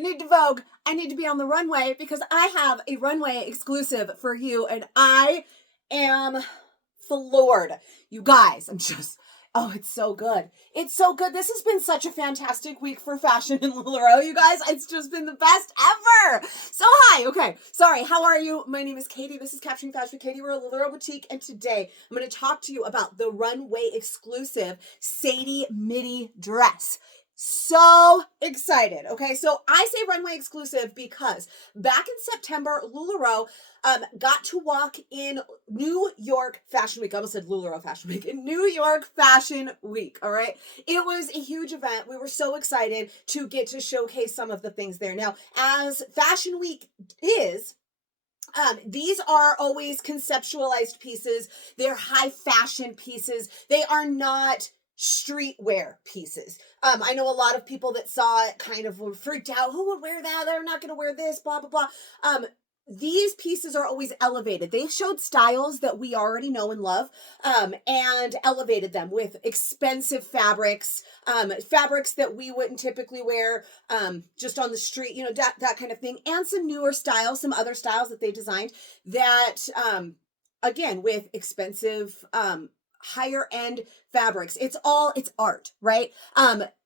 I need to Vogue. I need to be on the runway because I have a runway exclusive for you, and I am floored. You guys, oh, it's so good. It's so good. This has been such a fantastic week for fashion in LuLaRoe, you guys. It's just been the best ever. So hi, okay. Sorry, how are you? My name is Katie. This is Capturing Fashion with Katie. We're a LuLaRoe boutique, and today I'm going to talk to you about the runway exclusive Sadie Midi Dress. So excited. Okay, so I say runway exclusive because back in September, LuLaRoe got to walk in New York Fashion Week. I almost said LuLaRoe Fashion Week. In New York Fashion Week, all right? It was a huge event. We were so excited to get to showcase some of the things there. Now, as Fashion Week is, these are always conceptualized pieces. They're high fashion pieces. They are not streetwear pieces. I know a lot of people that saw it kind of were freaked out. Who would wear that? They're not going to wear this, blah, blah, blah. These pieces are always elevated. They showed styles that we already know and love, and elevated them with expensive fabrics, fabrics that we wouldn't typically wear just on the street, you know, that kind of thing, and some newer styles, some other styles that they designed that, again, with expensive, higher end fabrics. It's art, right?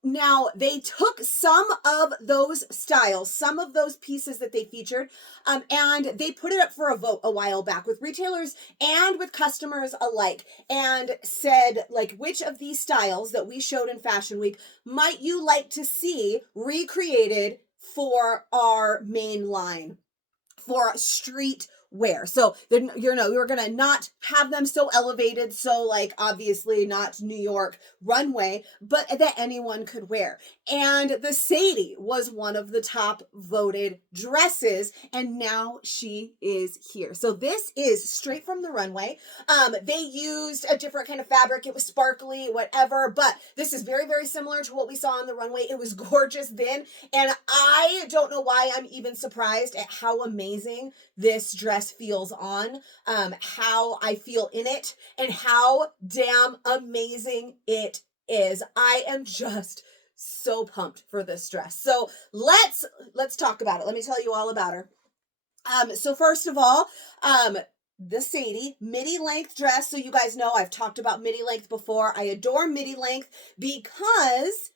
Now they took some of those styles, some of those pieces that they featured, and they put it up for a vote a while back with retailers and with customers alike, and said, like, which of these styles that we showed in Fashion Week might you like to see recreated for our main line, for street wear. So then, you know, we're gonna not have them so elevated, so like obviously not New York runway, but that anyone could wear. And the Sadie was one of the top voted dresses, and now she is here. So this is straight from the runway. They used a different kind of fabric. It was sparkly, whatever, but this is very, very similar to what we saw on the runway. It was gorgeous then, and I don't know why I'm even surprised at how amazing this dress feels on, how I feel in it, and how damn amazing it is. I am just so pumped for this dress. So let's talk about it. Let me tell you all about her. So first of all, the Sadie midi length dress. So you guys know I've talked about midi length before. I adore midi length because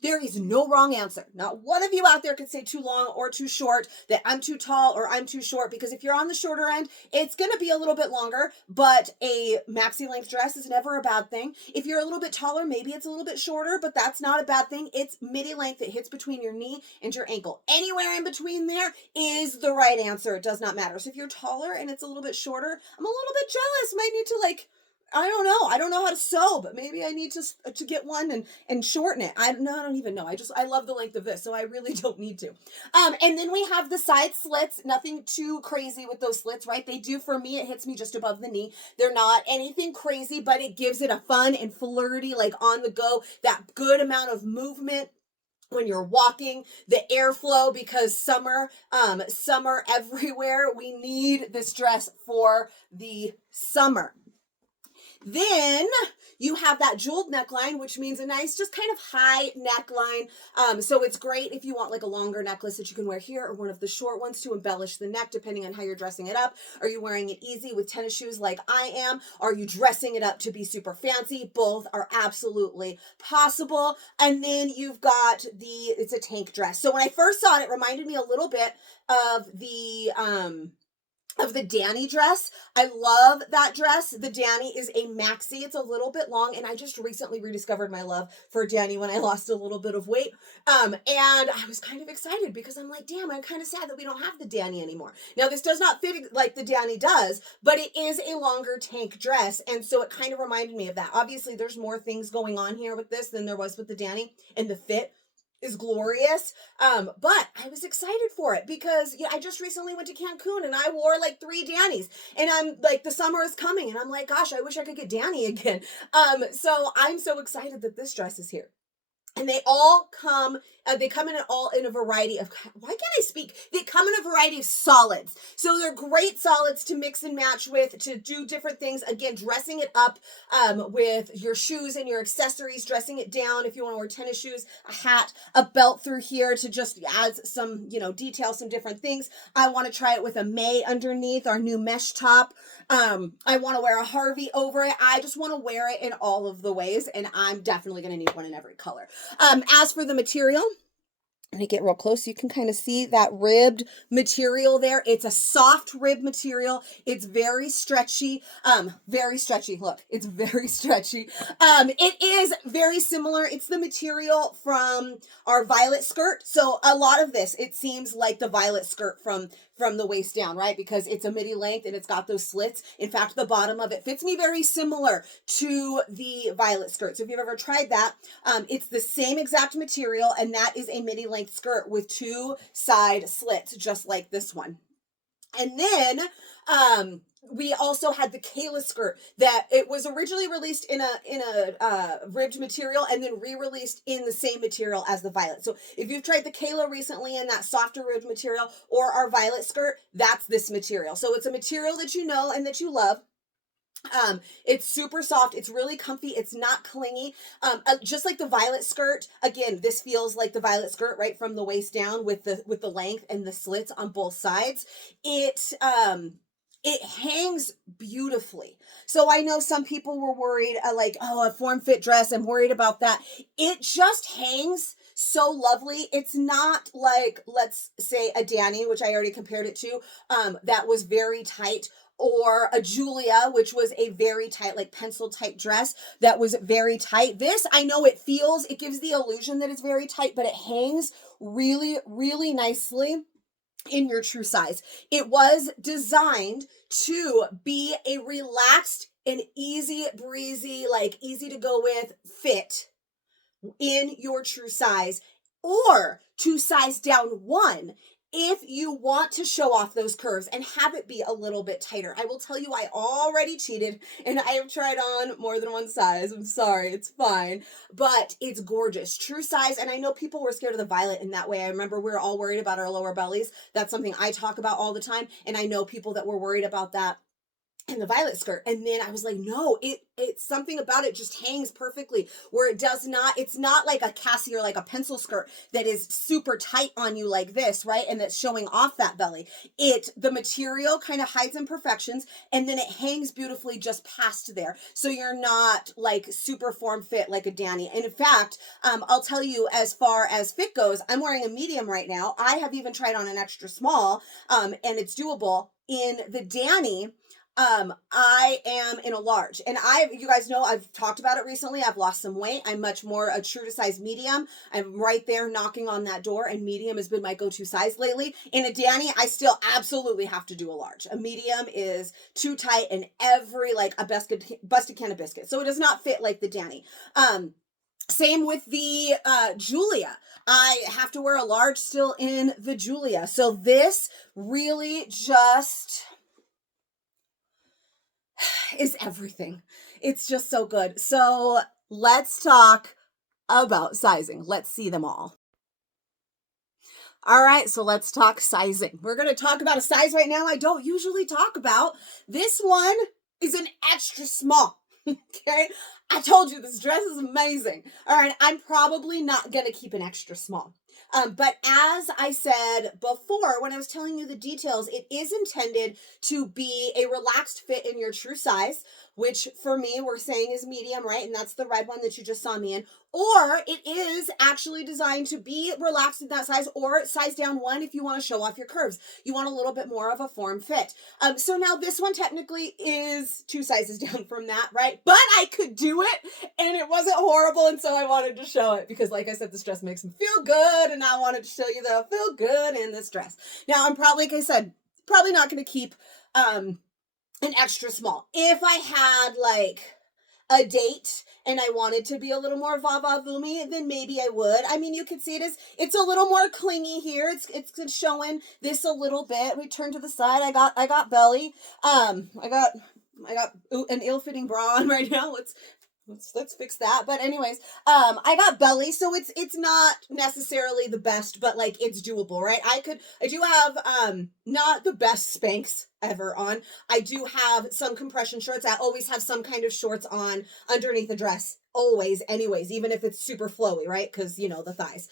there is no wrong answer. Not one of you out there could say too long or too short, that I'm too tall or I'm too short, because if you're on the shorter end, it's going to be a little bit longer, but a maxi length dress is never a bad thing. If you're a little bit taller, maybe it's a little bit shorter, but that's not a bad thing. It's midi length that hits between your knee and your ankle. Anywhere in between there is the right answer. It does not matter. So if you're taller and it's a little bit shorter, I'm a little bit jealous. Might need to I don't know. I don't know how to sew, but maybe I need to get one and shorten it. I don't even know. I love the length of this, so I really don't need to. And then we have the side slits. Nothing too crazy with those slits, right? They do, for me, it hits me just above the knee. They're not anything crazy, but it gives it a fun and flirty, like on the go, that good amount of movement when you're walking, the airflow, because summer everywhere. We need this dress for the summer. Then you have that jeweled neckline, which means a nice, just kind of high neckline. So it's great if you want like a longer necklace that you can wear here, or one of the short ones to embellish the neck, depending on how you're dressing it up. Are you wearing it easy with tennis shoes like I am? Are you dressing it up to be super fancy? Both are absolutely possible. And then you've got it's a tank dress. So when I first saw it, it reminded me a little bit of the Danny dress. I love that dress. The Danny is a maxi. It's a little bit long, and I just recently rediscovered my love for Danny when I lost a little bit of weight. And I was kind of excited because I'm like, damn, I'm kind of sad that we don't have the Danny anymore. Now, this does not fit like the Danny does, but it is a longer tank dress, and so it kind of reminded me of that. Obviously, there's more things going on here with this than there was with the Danny, and the fit is glorious. But I was excited for it because I just recently went to Cancun and I wore like 3 Dannies, and I'm like, the summer is coming and I'm like, gosh, I wish I could get Danny again. So I'm so excited that this dress is here. And they all come, they come in a variety of, why can't I speak? They come in a variety of solids. So they're great solids to mix and match with, to do different things. Again, dressing it up with your shoes and your accessories, dressing it down if you want to wear tennis shoes, a hat, a belt through here to just add some, you know, detail, some different things. I want to try it with a May underneath, our new mesh top. I want to wear a Harvey over it. I just want to wear it in all of the ways, and I'm definitely going to need one in every color. As for the material, I'm going to get real close so you can kind of see that ribbed material there. It's a soft rib material. It's very stretchy. Very stretchy. Look, it's very stretchy. It is very similar. It's the material from our violet skirt. So a lot of this, it seems like the violet skirt from the waist down, right? Because it's a midi length and it's got those slits. In fact, the bottom of it fits me very similar to the violet skirt. So if you've ever tried that, it's the same exact material, and that is a midi length skirt with 2 side slits, just like this one. And then, we also had the Kayla skirt that it was originally released in a ribbed material and then re-released in the same material as the violet. So if you've tried the Kayla recently in that softer ribbed material or our violet skirt, that's this material. So it's a material that you know and that you love. It's super soft. It's really comfy. It's not clingy. Just like the violet skirt. Again, this feels like the violet skirt right from the waist down with the length and the slits on both sides. It hangs beautifully. So I know some people were worried, like, oh, a form fit dress, I'm worried about that. It just hangs so lovely. It's not like, let's say, a Danny, which I already compared it to, that was very tight, or a Julia, which was a very tight, like pencil type dress that was very tight. This, I know it gives the illusion that it's very tight, but it hangs really, really nicely in your true size. It was designed to be a relaxed and easy breezy, like easy to go with fit in your true size, or to size down 1 if you want to show off those curves and have it be a little bit tighter. I will tell you, I already cheated and I have tried on more than one size. I'm sorry, it's fine, but it's gorgeous. True size, and I know people were scared of the violet in that way. I remember we were all worried about our lower bellies. That's something I talk about all the time, and I know people that were worried about that in the violet skirt. And then I was like, no, it's something about it just hangs perfectly, where it's not like a Cassie or like a pencil skirt that is super tight on you like this, right? And that's showing off that belly. The material kind of hides imperfections, and then it hangs beautifully just past there. So you're not like super form fit like a Danny. And in fact, I'll tell you, as far as fit goes, I'm wearing a medium right now. I have even tried on an extra small, and it's doable. In the Danny, I am in a large, and you guys know, I've talked about it recently. I've lost some weight. I'm much more a true to size medium. I'm right there knocking on that door, and medium has been my go-to size lately. In a Danny, I still absolutely have to do a large. A medium is too tight and every, like a busted can of biscuits. So it does not fit like the Danny. Same with the Julia. I have to wear a large still in the Julia. So this really just is everything. It's just so good. So let's talk about sizing. Let's see them all. All right, so let's talk sizing. We're going to talk about a size right now I don't usually talk about. This one is an extra small. Okay, I told you this dress is amazing. All right, I'm probably not going to keep an extra small. But as I said before, when I was telling you the details, it is intended to be a relaxed fit in your true size, which for me, we're saying is medium, right? And that's the red one that you just saw me in. Or it is actually designed to be relaxed in that size, or size down 1 if you want to show off your curves. You want a little bit more of a form fit. So now this one technically is 2 sizes down from that, right? But I could do it and it wasn't horrible, and so I wanted to show it because, like I said, this dress makes me feel good, and I wanted to show you that I feel good in this dress. Now, I'm probably, like I said, probably not going to keep an extra small. If I had like a date and I wanted to be a little more va-va-voomy, then maybe I would. I mean, you can see it's a little more clingy here. It's showing this a little bit. We turn to the side. I got belly. I got an ill-fitting bra on right now. Let's fix that. But anyways, I got belly, so it's not necessarily the best, but like it's doable, right? I do have not the best Spanx ever on. I do have some compression shorts. I always have some kind of shorts on underneath the dress. Always, anyways, even if it's super flowy, right? Because you know the thighs.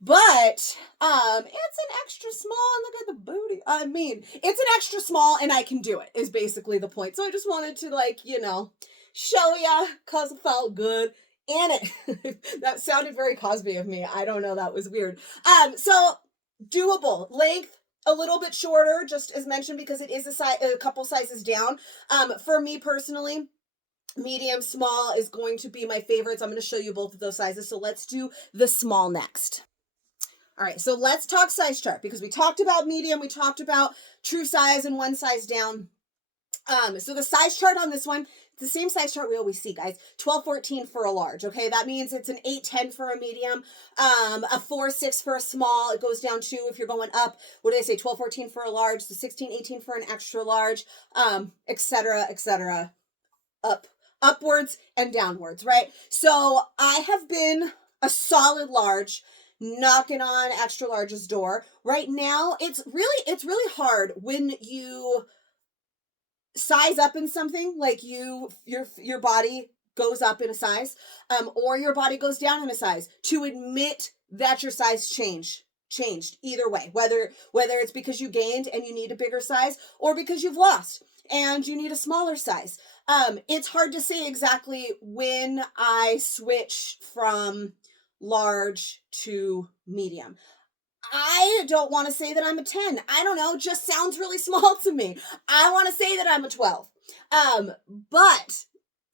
But it's an extra small, and look at the booty. I mean, it's an extra small and I can do it is basically the point. So I just wanted to, like, you know, show ya cause it felt good. And it that sounded very Cosby of me. I don't know, that was weird. So doable. Length a little bit shorter, just as mentioned, because it is a couple sizes down. For me personally, medium, small is going to be my favorites. I'm going to show you both of those sizes. So let's do the small next. All right, so let's talk size chart, because we talked about medium, we talked about true size and one size down. So the size chart on this one, it's the same size chart we always see, guys. 12-14 for a large, okay? That means it's an 8-10 for a medium, a 4-6 for a small. It goes down to, if you're going up, what did I say, 12-14 for a large, so 16-18 for an extra large, etc., upwards and downwards, right? So I have been a solid large, knocking on extra large's door. Right now, it's really hard when you size up in something, like your body goes up in a size, or your body goes down in a size, to admit that your size changed either way, whether it's because you gained and you need a bigger size, or because you've lost and you need a smaller size. It's hard to say exactly when I switch from large to medium. I don't want to say that I'm a 10. I don't know, just sounds really small to me. I want to say that I'm a 12. But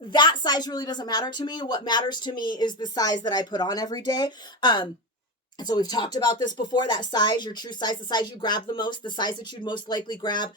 that size really doesn't matter to me. What matters to me is the size that I put on every day. And so we've talked about this before, that size, your true size, the size you grab the most, the size that you'd most likely grab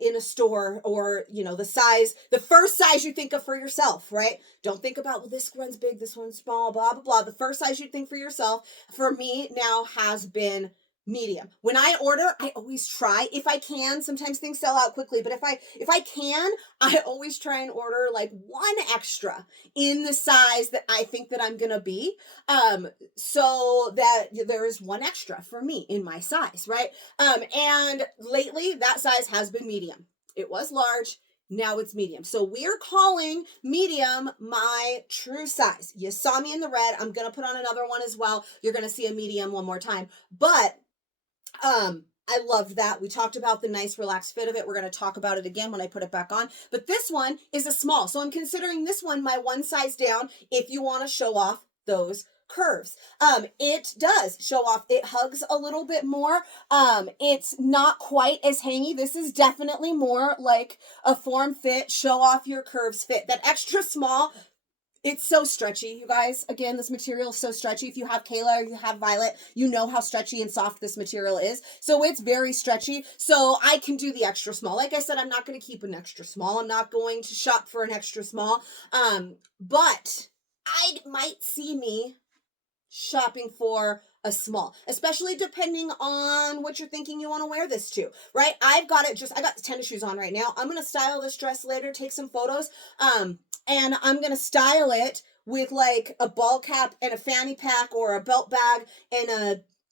in a store, or, you know, the first size you think of for yourself, right? Don't think about, well, this one's big, this one's small, blah, blah, blah. The first size you think for yourself, for me now, has been medium. When I order, I always try, if I can, sometimes things sell out quickly, but if I can, I always try and order like one extra in the size that I think that I'm gonna be, so that there is one extra for me in my size, right? And lately that size has been medium. It was large, now it's medium. So we're calling medium my true size. You saw me in the red. I'm going to put on another one as well. You're going to see a medium one more time. But I loved that. We talked about the nice relaxed fit of it. We're going to talk about it again when I put it back on. But this one is a small. So I'm considering this one my one size down if you want to show off those curves. It does show off. It hugs a little bit more. It's not quite as hangy. This is definitely more like a form fit, show off your curves fit. That extra small, it's so stretchy, you guys. Again, this material is so stretchy. If you have Kayla or you have Violet, you know how stretchy and soft this material is. So it's very stretchy. So I can do the extra small. Like I said, I'm not going to keep an extra small. I'm not going to shop for an extra small. But I might see me shopping for a small, especially depending on what you're thinking you want to wear this to, right? I got the tennis shoes on right now. I'm going to style this dress later, take some photos, and I'm going to style it with like a ball cap and a fanny pack or a belt bag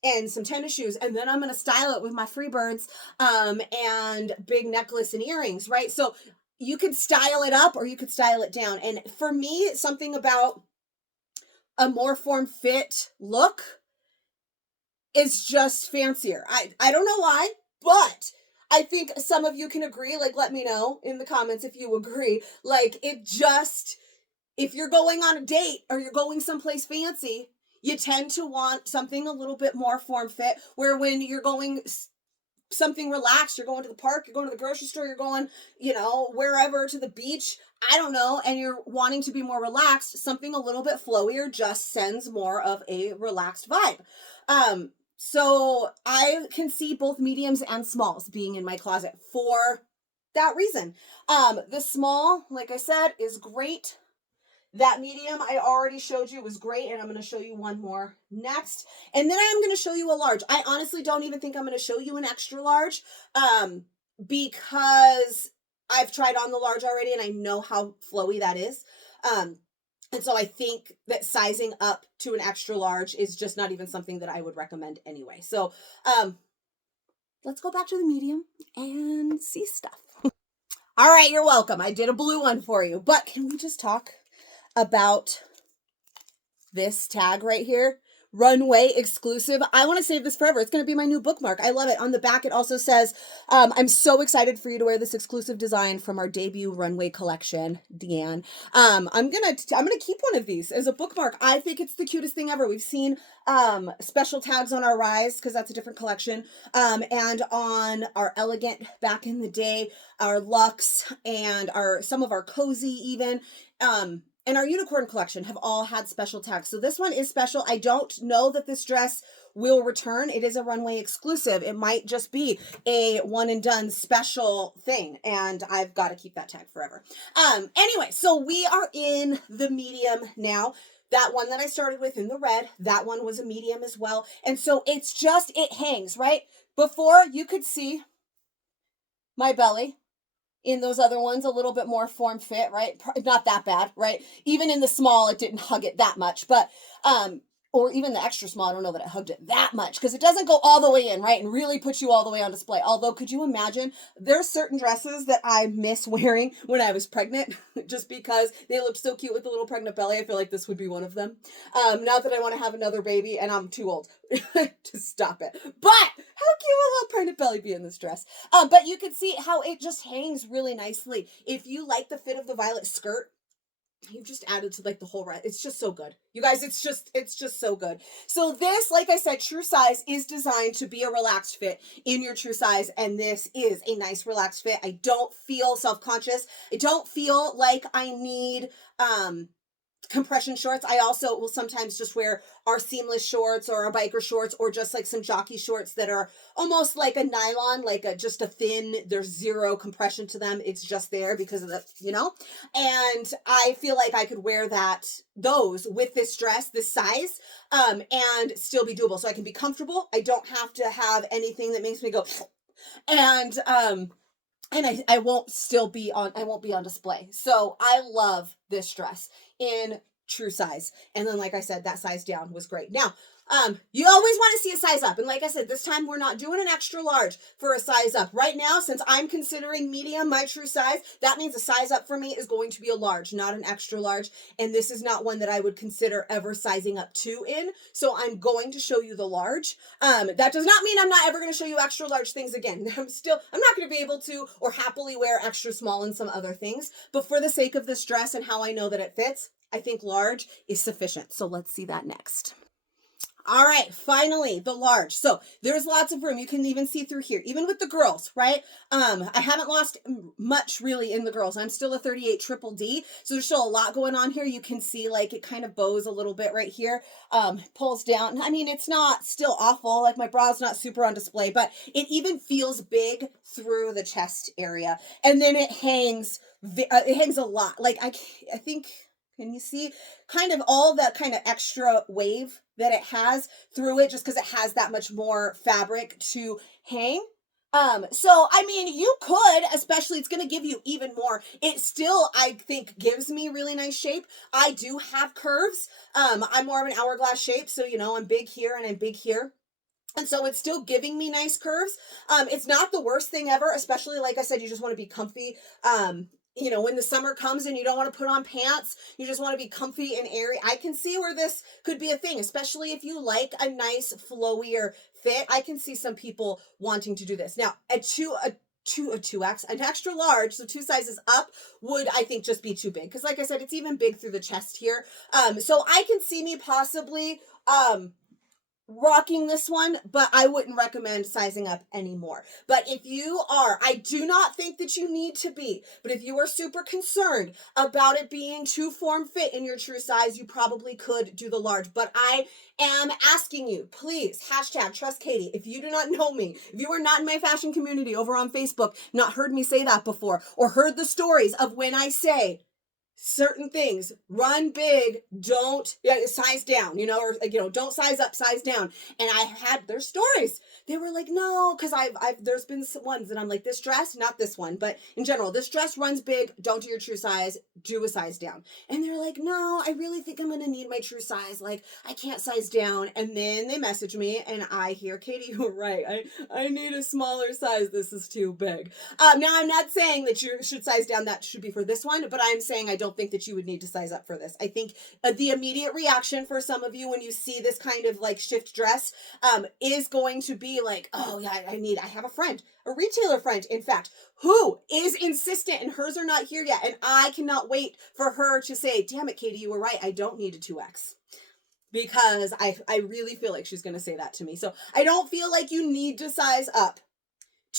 and some tennis shoes. And then I'm going to style it with my Freebirds, and big necklace and earrings, right? So you could style it up or you could style it down. And for me, something about a more form fit look is just fancier. I don't know why, but I think some of you can agree. Like, let me know in the comments if you agree. Like, if you're going on a date or you're going someplace fancy, you tend to want something a little bit more form fit, where when you're going something relaxed, you're going to the park, you're going to the grocery store, you're going, wherever, to the beach, I don't know, and you're wanting to be more relaxed, something a little bit flowier just sends more of a relaxed vibe. So I can see both mediums and smalls being in my closet for that reason. The small, like I said, is great. That medium I already showed you was great, and I'm going to show you one more next. And then I'm going to show you a large. I honestly don't even think I'm going to show you an extra large, because I've tried on the large already and I know how flowy that is. And so I think that sizing up to an extra large is just not even something that I would recommend anyway. So let's go back to the medium and see stuff. All right, you're welcome. I did a blue one for you, but can we just talk about this tag right here? Runway exclusive. I want to save this forever. It's going to be my new bookmark. I love it. On the back, it also says, I'm so excited for you to wear this exclusive design from our debut runway collection, Deanne. I'm gonna keep one of these as a bookmark. I think it's the cutest thing ever. We've seen special tags on our Rise, because that's a different collection, and on our Elegant back in the day, our Luxe, and some of our Cozy even. And our Unicorn collection have all had special tags. So this one is special. I don't know that this dress will return. It is a runway exclusive. It might just be a one and done special thing. And I've got to keep that tag forever. Anyway, so we are in the medium now. That one that I started with in the red, that one was a medium as well. And so it's just, it hangs, right? Before you could see my belly. In those other ones, a little bit more form fit, right? Not that bad, right? Even in the small, it didn't hug it that much, but, or even the extra small, I don't know that it hugged it that much, because it doesn't go all the way in, right? And really put you all the way on display. Although, could you imagine, there's certain dresses that I miss wearing when I was pregnant, just because they looked so cute with the little pregnant belly. I feel like this would be one of them. Not that I want to have another baby, and I'm too old to stop it. But how cute will a little pregnant belly be in this dress? But you can see how it just hangs really nicely. If you like the fit of the violet skirt, you've just added to like the whole rest. It's just so good. You guys, it's just so good. So this, like I said, true size is designed to be a relaxed fit in your true size. And this is a nice relaxed fit. I don't feel self-conscious. I don't feel like I need, compression shorts. I also will sometimes just wear our seamless shorts or our biker shorts, or just like some jockey shorts that are almost like a nylon, like just a thin, there's zero compression to them. It's just there because of the, and I feel like I could wear those with this dress, this size, and still be doable. So I can be comfortable. I don't have to have anything that makes me go, and I won't be on display. So I love this dress in true size. And then, like I said, that size down was great. Now, you always want to see a size up. And like I said, this time we're not doing an extra large for a size up. Right now, since I'm considering medium my true size, that means a size up for me is going to be a large, not an extra large. And this is not one that I would consider ever sizing up to in. So I'm going to show you the large. That does not mean I'm not ever going to show you extra large things again. I'm not going to be able to or happily wear extra small and some other things. But for the sake of this dress and how I know that it fits, I think large is sufficient. So let's see that next. All right, finally, the large. So there's lots of room. You can even see through here, even with the girls, right? I haven't lost much really in the girls. I'm still a 38 triple D. So there's still a lot going on here. You can see like it kind of bows a little bit right here, pulls down. I mean, it's not still awful. Like my bra's not super on display, but it even feels big through the chest area. And then it hangs a lot. Like I think, can you see kind of all that kind of extra wave that it has through it, just because it has that much more fabric to hang? So, I mean, you could, especially, it's going to give you even more. It still, I think, gives me really nice shape. I do have curves. I'm more of an hourglass shape. So, I'm big here and I'm big here. And so it's still giving me nice curves. It's not the worst thing ever, especially, like I said, you just want to be comfy. When the summer comes and you don't want to put on pants, you just want to be comfy and airy. I can see where this could be a thing, especially if you like a nice flowier fit. I can see some people wanting to do this. Now, a 2X, an extra large, so 2 sizes up would, I think, just be too big. Because like I said, it's even big through the chest here. So I can see me possibly, rocking this one, but I wouldn't recommend sizing up anymore. But if you are, I do not think that you need to be, but if you are super concerned about it being too form fit in your true size, you probably could do the large. But I am asking you, please, #TrustKatie. If you do not know me, if you are not in my fashion community over on Facebook, not heard me say that before, or heard the stories of when I say, certain things, run big, don't size down, or don't size up, size down. And I had their stories. They were like, no, because I've there's been ones that I'm like, this dress, not this one, but in general, this dress runs big, don't do your true size, do a size down. And they're like, no, I really think I'm gonna need my true size. Like, I can't size down. And then they message me and I hear, Katie, you're right. I need a smaller size. This is too big. Now I'm not saying that you should size down. That should be for this one, but I'm saying I don't think that you would need to size up for this. I think the immediate reaction for some of you when you see this kind of like shift dress is going to be like, oh yeah, I have a friend, a retailer friend, in fact, who is insistent and hers are not here yet. And I cannot wait for her to say, damn it, Katie, you were right. I don't need a 2X. Because I really feel like she's going to say that to me. So I don't feel like you need to size up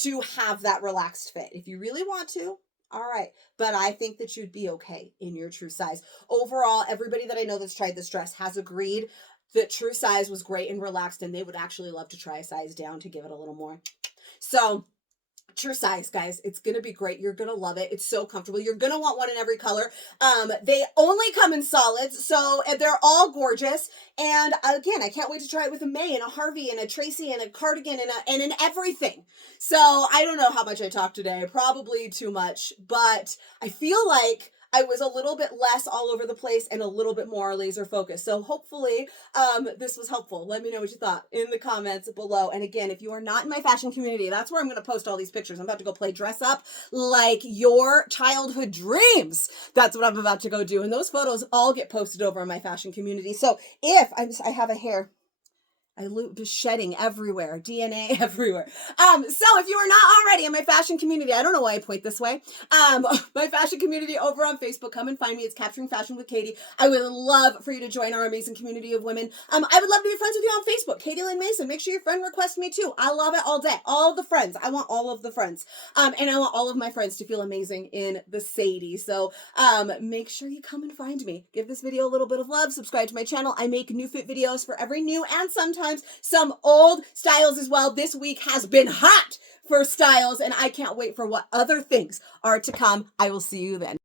to have that relaxed fit. If you really want to, all right. But I think that you'd be okay in your true size. Overall, everybody that I know that's tried this dress has agreed that true size was great and relaxed, and they would actually love to try a size down to give it a little more. So true size, guys, it's gonna be great. You're gonna love it. It's so comfortable. You're gonna want one in every color. They only come in solids, so they're all gorgeous. And again, I can't wait to try it with a May and a Harvey and a Tracy and a cardigan and an everything. So I don't know how much I talked today, probably too much, but I feel like I was a little bit less all over the place and a little bit more laser focused. So hopefully this was helpful. Let me know what you thought in the comments below. And again, if you are not in my fashion community, that's where I'm going to post all these pictures. I'm about to go play dress up like your childhood dreams. That's what I'm about to go do. And those photos all get posted over in my fashion community. So if I have a hair, I just shedding everywhere, DNA everywhere. So if you are not already in my fashion community, I don't know why I point this way. My fashion community over on Facebook, come and find me. It's Capturing Fashion with Katie. I would love for you to join our amazing community of women. I would love to be friends with you on Facebook, Katie Lynn Mason. Make sure your friend requests me too. I love it all day. All the friends. I want all of the friends. And I want all of my friends to feel amazing in the Sadie. So make sure you come and find me. Give this video a little bit of love. Subscribe to my channel. I make new fit videos for every new and sometimes some old styles as well. This week has been hot for styles, and I can't wait for what other things are to come. I will see you then.